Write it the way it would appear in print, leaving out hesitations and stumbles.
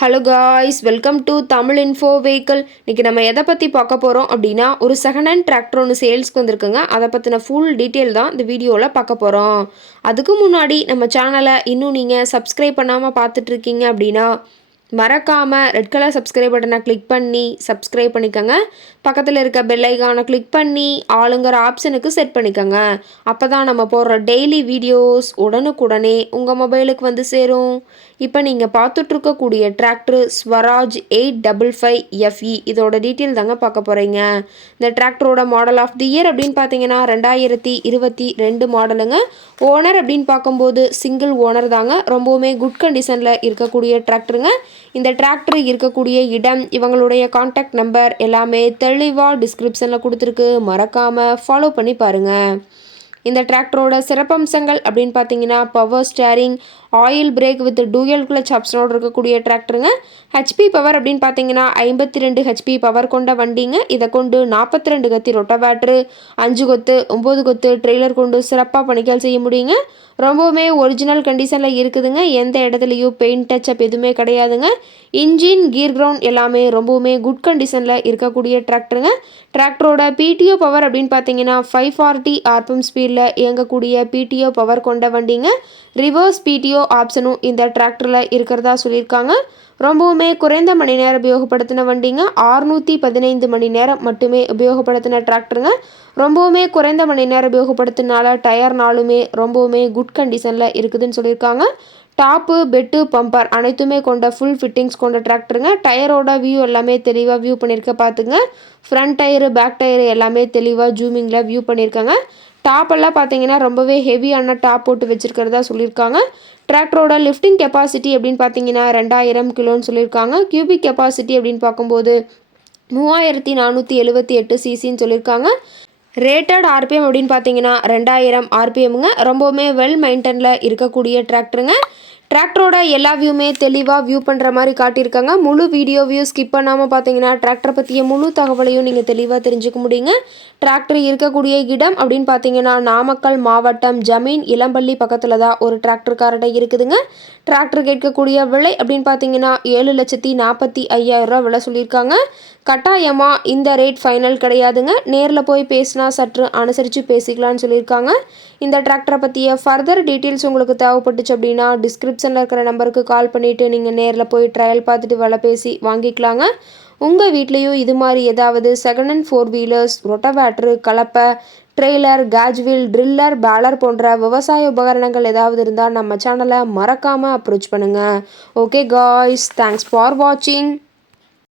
Hello guys, welcome to Tamil info vehicle. இன்றைக்கி நம்ம எதை பற்றி பார்க்க போகிறோம் அப்படின்னா, ஒரு செகண்ட் ஹேண்ட் டிராக்டர் ஒன்று சேல்ஸ்க்கு வந்திருக்குங்க. அதை பற்றின ஃபுல் டீட்டெயில் தான் இந்த வீடியோவில் பார்க்க போகிறோம். அதுக்கு முன்னாடி நம்ம சேனலை இன்னும் நீங்கள் சப்ஸ்கிரைப் பண்ணாமல் பார்த்துட்ருக்கீங்க அப்படின்னா மறக்காமல் ரெட் கலர் சப்ஸ்கிரைப் பட்டனை கிளிக் பண்ணி சப்ஸ்கிரைப் பண்ணிக்கோங்க. பக்கத்தில் இருக்க பெல் ஐகானை கிளிக் பண்ணி ஆளுங்கிற ஆப்ஷனுக்கு செட் பண்ணிக்கோங்க. அப்போ தான் நம்ம போடுற டெய்லி வீடியோஸ் உடனுக்குடனே உங்கள் மொபைலுக்கு வந்து சேரும். இப்போ நீங்கள் பார்த்துட்ருக்கக்கூடிய டிராக்டர் ஸ்வராஜ் 855FE, இதோட டீட்டெயில் தாங்க பார்க்க போகிறீங்க. இந்த டிராக்டரோட மாடல் ஆஃப் தி இயர் அப்படின்னு பார்த்தீங்கன்னா 2022 மாடலுங்க. ஓனர் அப்படின்னு பார்க்கும்போது சிங்கிள் ஓனர் தாங்க. ரொம்பவுமே குட் கண்டிஷனில் இருக்கக்கூடிய டிராக்டருங்க. இந்த டிராக்டர் இருக்கக்கூடிய இடம், இவங்களுடைய கான்டாக்ட் நம்பர் எல்லாமே தெளிவாக டிஸ்கிரிப்ஷனில் கொடுத்துருக்கு. மறக்காமல் ஃபாலோ பண்ணி பாருங்கள். இந்த டிராக்டரோட சிறப்பம்சங்கள் அப்படின்னு பார்த்தீங்கன்னா power steering, oil brake with dual clutch ஆப்ஷனோடு இருக்கக்கூடிய டிராக்டருங்க. ஹெச்பி பவர் அப்படின்னு பார்த்தீங்கன்னா 52 ஹெச்பி பவர் கொண்ட வண்டிங்க. இதை கொண்டு 42 கத்தி ரொட்டவேட்ரு, 5 கொத்து 9 கொத்து ட்ரெய்லர் கொண்டு சிறப்பாக பணிகள் செய்ய முடியுங்க. ரொம்பவுமே ஒரிஜினல் கண்டிஷனில் இருக்குதுங்க. எந்த இடத்துலையும் பெயிண்ட் டச்சப் எதுவுமே கிடையாதுங்க. இன்ஜின், கீர் கிரவுண்ட் எல்லாமே ரொம்பவுமே குட் கண்டிஷனில் இருக்கக்கூடிய டிராக்டருங்க. டிராக்டரோட பிடிஓ பவர் அப்படின்னு பார்த்தீங்கன்னா 540 RPM ஸ்பீடில் இயங்கக்கூடிய பிடிஓ பவர் கொண்ட வண்டிங்க. ரிவர்ஸ் பிடிஓ ஆப்ஷனும் இந்த டிராக்டரில் இருக்கிறதா சொல்லியிருக்காங்க. ரொம்பவுமே குறைந்த மணி நேரம் உபயோகப்படுத்தின வண்டிங்க. 615 மணி நேரம் மட்டுமே உபயோகப்படுத்தின டிராக்டருங்க. ரொம்பவுமே குறைந்த மணி நேரம் உபயோகப்படுத்தினால டயர்னாலுமே ரொம்பவுமே குட் கண்டிஷனில் இருக்குதுன்னு சொல்லியிருக்காங்க. டாப்பு, பெட்டு, பம்பர் அனைத்துமே கொண்ட ஃபுல் ஃபிட்டிங்ஸ் கொண்ட டிராக்டருங்க. டயரோட வியூ எல்லாமே தெளிவாக வியூ பண்ணியிருக்க பார்த்துங்க. ஃப்ரண்ட் டயரு, பேக் டயரு எல்லாமே தெளிவாக ஜூமிங்கில் வியூ பண்ணியிருக்காங்க. டாப்பெல்லாம் பார்த்தீங்கன்னா ரொம்பவே ஹெவியான டாப் போட்டு வச்சுருக்கிறதா சொல்லியிருக்காங்க. டிராக்டரோட லிஃப்டிங் கெப்பாசிட்டி அப்படின்னு பார்த்தீங்கன்னா 2000 கிலோன்னு சொல்லியிருக்காங்க. கியூபிக் கெப்பாசிட்டி அப்படின்னு பார்க்கும்போது 3478 சிசின்னு சொல்லியிருக்காங்க. ரேட்டட் ஆர்பிஎம் அப்படின்னு பார்த்தீங்கன்னா 2000 ஆர்பிஎம்ங்க. ரொம்பவுமே வெல் மெயின்டெனில் இருக்கக்கூடிய டிராக்டருங்க. டிராக்டரோட எல்லா வியூமே தெளிவாக வியூ பண்ணுற மாதிரி காட்டியிருக்காங்க. முழு வீடியோவையும் ஸ்கிப் பண்ணாமல் பார்த்தீங்கன்னா டிராக்டரை பற்றிய முழு தகவலையும் நீங்கள் தெளிவாக தெரிஞ்சுக்க முடியுங்க. டிராக்டர் இருக்கக்கூடிய இடம் அப்படின்னு பார்த்தீங்கன்னா நாமக்கல் மாவட்டம் ஜமீன் இளம்பள்ளி பக்கத்தில் தான் ஒரு டிராக்டர் காரடை இருக்குதுங்க. டிராக்டர் கேட்கக்கூடிய விலை அப்படின்னு பார்த்தீங்கன்னா 7,45,000 விலை சொல்லியிருக்காங்க. கட்டாயமாக இந்த ரேட் ஃபைனல் கிடையாதுங்க. நேரில் போய் பேசினா சற்று அனுசரித்து பேசிக்கலான்னு சொல்லியிருக்காங்க. இந்த டிராக்டரை பற்றிய ஃபர்தர் டீட்டெயில்ஸ் உங்களுக்கு தேவைப்பட்டுச்சு அப்படின்னா டிஸ்கிரிப்ஷனில் இருக்கிற நம்பருக்கு கால் பண்ணிவிட்டு நீங்கள் நேரில் போய் ட்ரையல் பார்த்துட்டு விலை பேசி வாங்கிக்கலாங்க. உங்கள் வீட்லேயும் இது மாதிரி ஏதாவது செகண்ட் ஹேண்ட் 4 வீலர்ஸ், ரொட்டவேட்ரு, கலப்பை, ட்ரெய்லர், கேஜ்வீல், ட்ரில்லர், பேலர் போன்ற விவசாய உபகரணங்கள் ஏதாவது இருந்தால் நம்ம சேனலை மறக்காமல் அப்ரோச் பண்ணுங்கள். ஓகே காய்ஸ், தேங்க்ஸ் ஃபார் வாட்சிங்.